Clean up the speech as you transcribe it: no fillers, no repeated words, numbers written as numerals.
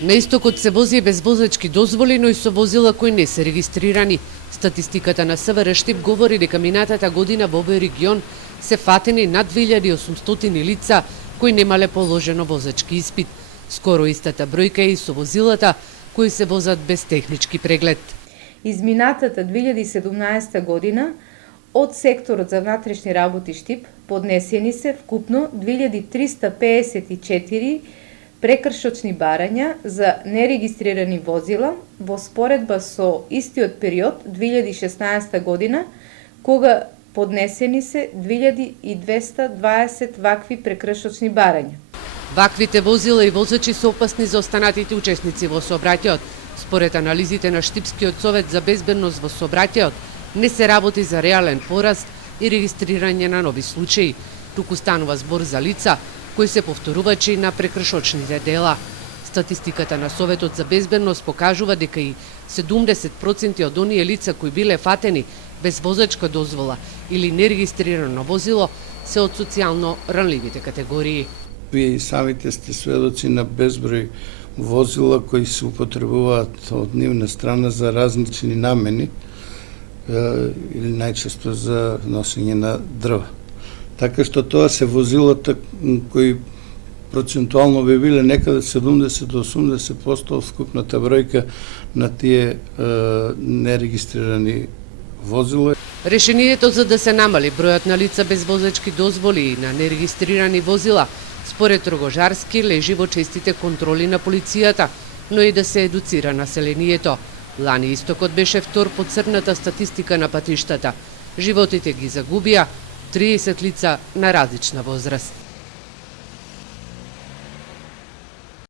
На истокот се вози без возачки дозволи, но и со возила кои не се регистрирани. Статистиката на СВР Штип говори дека минатата година во овој регион се фатени над 2800 лица кои немале положено возачки испит. Скоро истата бројка е и со возилата кои се возат без технички преглед. Изминатата 2017 година од секторот за внатрешни работи Штип поднесени се вкупно 2354 прекршочни барања за нерегистрирани возила во споредба со истиот период 2016 година, кога поднесени се 2220 вакви прекршочни барања. Ваквите возила и возачи се опасни за останатите учесници во сообраќајот. Според анализите на Штипскиот совет за безбедност во сообраќајот, не се работи за реален пораст и регистрирање на нови случаи, туку станува збор за лица кои се повторувачи на прекршочните дела. Статистиката на Советот за безбедност покажува дека и 70% од оние лица кои биле фатени без возачка дозвола или нерегистрирано возило се од социјално ранливите категории. Вие и самите сте сведоци на безброј возила кои се употребуваат од нивна страна за различни намени или најчесто за носење на дрва. Така што тоа се возилата кои процентуално би биле некаде 70 до 80% од скупната бројка на тие нерегистрирани возила. Решението за да се намали бројот на лица без возачки дозволи и на нерегистрирани возила, според Рогожарски, лежи во честите контроли на полицијата, но и да се едуцира населението. Лани истокот беше втор по црната статистика на патиштата. Животите ги загубија 30 лица на различна возраст.